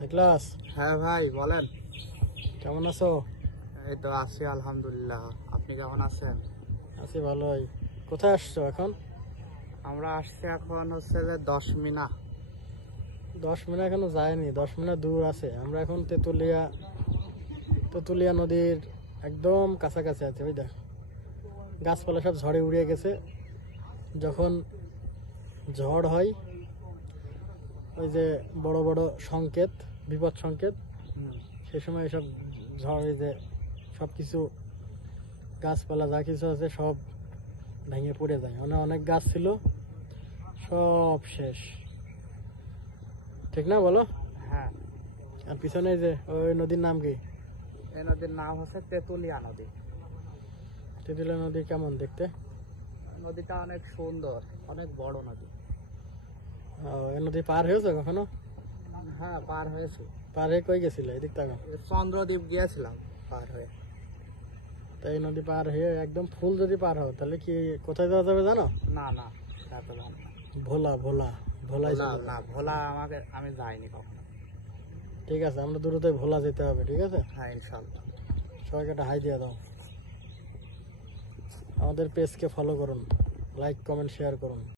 Niklas, হ্যাঁ ভাই বলেন। কেমন আছো? এই তো আছি আলহামদুলিল্লাহ। আপনি কেমন আছেন? আছি ভালোই। কোথায় আসছো এখন? আমরা আসছি এখন হচ্ছে যে 10 মিনা। 10 মিনিট এখনো যায়নি, 10 মিনিট দূর আছে। আমরা এখন তেতুলিয়া নদীর একদম কাছাকাছি আছে। ওই দেখ, গাছপালা সব ঝড়ে উড়িয়ে গেছে। যখন ঝড় হয়, ওই যে বড় বড় সংকেত, বিপদ সংকেত, সেই সময় এসব ঝড়, এই যে সব কিছু গাছপালা যা কিছু আছে সব ভেঙে পড়ে যায়। অনেক গাছ ছিল, সব শেষ। ঠিক না বলো? হ্যাঁ, আর পিছনে যে ওই নদীর নাম কি? এই নদীর নাম হচ্ছে তেতুলিয়া নদী। তেতুলিয়া নদী কেমন দেখতে? নদীটা অনেক সুন্দর, অনেক বড় নদী। এই নদী পার হয়েছে কখনো? হ্যাঁ, পার হয়েছে। পার হয়ে কই গেছিল? এদিক তাকা। চন্দ্রদ্বীপ গিয়েছিলাম পার হয়ে। তো এই নদী পার হয়ে একদম ফুল যদি পার হও, তাহলে কি কোথায় যাওয়া যাবে জানো? না না, সেটা তো জানি না। ভোলা ভোলা ভোলাই ভোলা চলে না, যাবে। ভোলা আমি যাইনি কখনো। ঠিক আছে, আমরা দ্রুতই ভোলা যেতে হবে। ঠিক আছে, হ্যাঁ, ইনশাল্লাহ। সবাইকে একটা হাই দিয়ে দাও। আমাদের পেজকে ফলো করুন, লাইক কমেন্ট শেয়ার করুন।